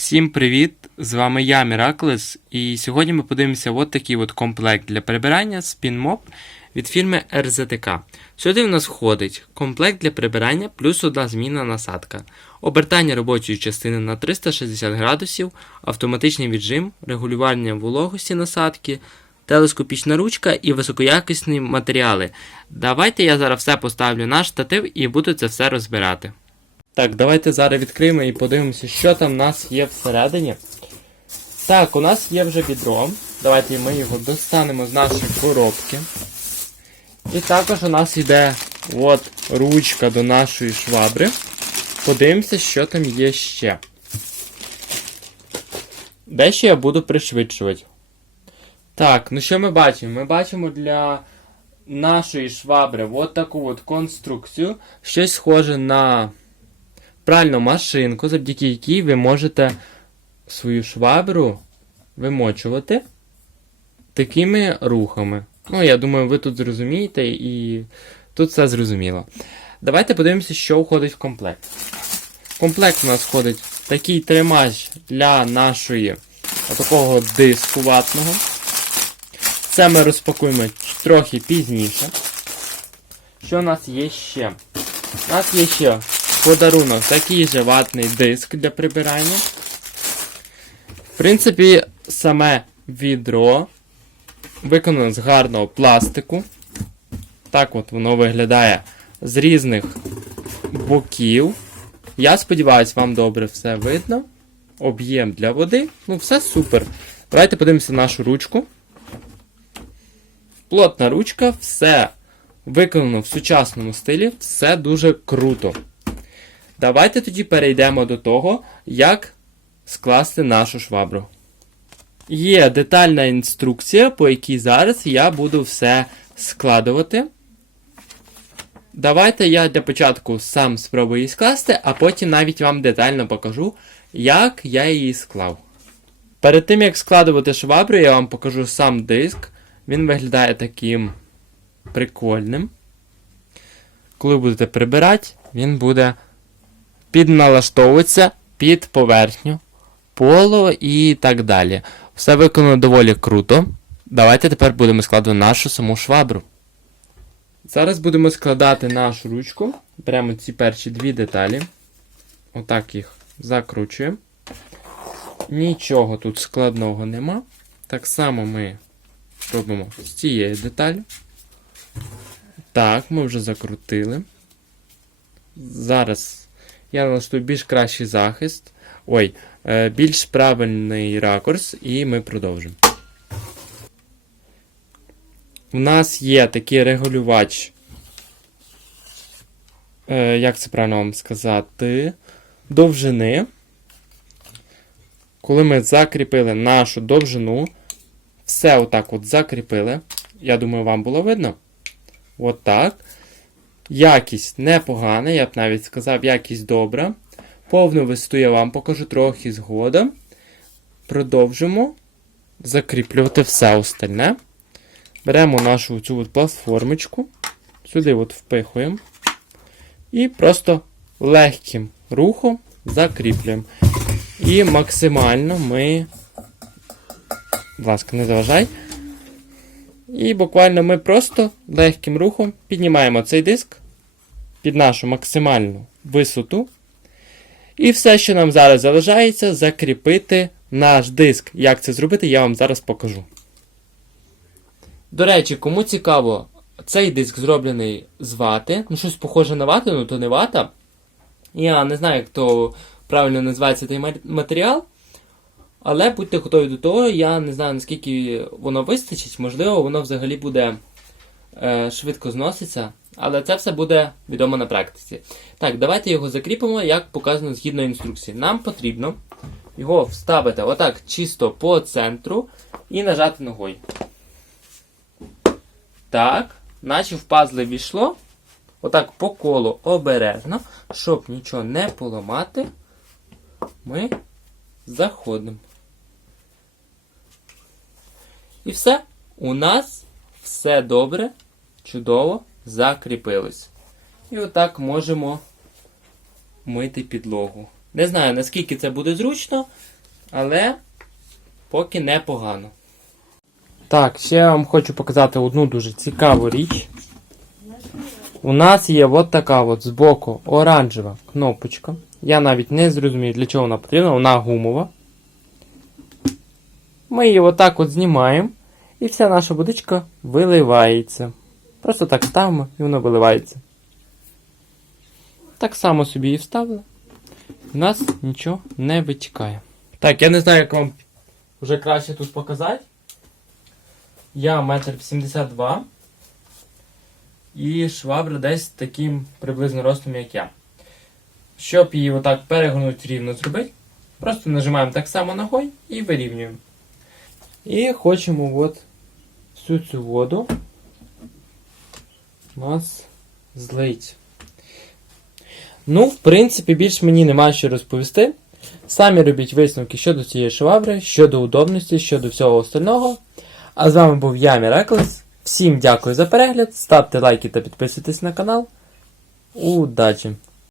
Всім привіт! З вами я, Miraculous, і сьогодні ми подивимося от такий от комплект для прибирання SpinMop від фірми RZTK. Сюди в нас входить комплект для прибирання плюс одна змінна насадка, обертання робочої частини на 360 градусів, автоматичний віджим, регулювання вологості насадки, телескопічна ручка і високоякісні матеріали. Давайте я зараз все поставлю на штатив і буду це все розбирати. Так, давайте зараз відкриємо і подивимося, що там в нас є всередині. Так, у нас є вже відро. Давайте ми його достанемо з нашої коробки. І також у нас йде от ручка до нашої швабри. Подивимося, що там є ще. Дещо я буду пришвидшувати. Так, ну що ми бачимо? Ми бачимо для нашої швабри от таку от конструкцію. Щось схоже на пральну машинку, завдяки якій ви можете свою швабру вимочувати такими рухами. Ну, я думаю, ви тут зрозумієте і тут все зрозуміло. Давайте подивимося, що входить в комплект. Комплект у нас входить такий тримач для нашої такого диску ватного. Це ми розпакуємо трохи пізніше. Що у нас є ще? У нас є ще подарунок такий же ватний диск для прибирання. В принципі, саме відро виконано з гарного пластику. Так от воно виглядає з різних боків. Я сподіваюся, вам добре все видно. Об'єм для води. Ну, все супер. Давайте подивимося нашу ручку. Плотна ручка, все виконано в сучасному стилі, все дуже круто. Давайте тоді перейдемо до того, як скласти нашу швабру. Є детальна інструкція, по якій зараз я буду все складувати. Давайте я для початку сам спробую її скласти, а потім навіть вам детально покажу, як я її склав. Перед тим як складувати швабру, я вам покажу сам диск. Він виглядає таким прикольним. Коли будете прибирати, він буде підналаштовуватися під поверхню, поло і так далі. Все виконано доволі круто. Давайте тепер будемо складати нашу саму швабру. Зараз будемо складати нашу ручку. Беремо ці перші дві деталі. Отак їх закручуємо. Нічого тут складного нема. Так само ми робимо з цією деталю. Так, ми вже закрутили. Зараз я налаштую більш кращий захист. Ой, е, більш правильний ракурс, і ми продовжимо. У нас є такий регулювач. Е, Як це правильно вам сказати? Довжини. Коли ми закріпили нашу довжину, все отак от закріпили. Я думаю, вам було видно. Отак. Якість непогана, я б навіть сказав, якість добра. Повну висоту я вам покажу трохи згодом. Продовжимо закріплювати все остальне. Беремо нашу цю от платформочку, сюди от впихуємо. І просто легким рухом закріплюємо. І максимально ми. Будь ласка, не заважай. І буквально ми просто легким рухом піднімаємо цей диск під нашу максимальну висоту. І все, що нам зараз залишається, закріпити наш диск. Як це зробити, я вам зараз покажу. До речі, кому цікаво, цей диск зроблений з вати. Ну, щось похоже на вату, ну то не вата. Я не знаю, як то правильно називається цей матеріал. Але будьте готові до того, я не знаю, наскільки воно вистачить, можливо, воно взагалі буде е, швидко зноситься, але це все буде відомо на практиці. Так, давайте його закріпимо, як показано згідно інструкції. Нам потрібно його вставити отак чисто по центру і нажати ногою. Так, наче в пазли війшло. Отак по колу обережно, щоб нічого не поламати, ми заходимо. І все. У нас все добре, чудово закріпилось. І отак можемо мити підлогу. Не знаю, наскільки це буде зручно, але поки непогано. Так, ще я вам хочу показати одну дуже цікаву річ. У нас є от така от збоку оранжева кнопочка. Я навіть не зрозумів, для чого вона потрібна, вона гумова. Ми її отак от знімаємо, і вся наша водичка виливається. Просто так ставимо і воно виливається. Так само собі її вставили. У нас нічого не витікає. Так, я не знаю, як вам вже краще тут показати. Я метр 82 і швабра десь таким приблизно ростом, як я. Щоб її отак перегорнути рівно зробити, просто нажимаємо так само ногою і вирівнюємо. І хочемо от всю цю воду нас злить. Ну, в принципі, більш мені немає що розповісти. Самі робіть висновки щодо цієї швабри, щодо удобності, щодо всього остального. А з вами був я, Міраклес. Всім дякую за перегляд. Ставте лайки та підписуйтесь на канал. Удачі!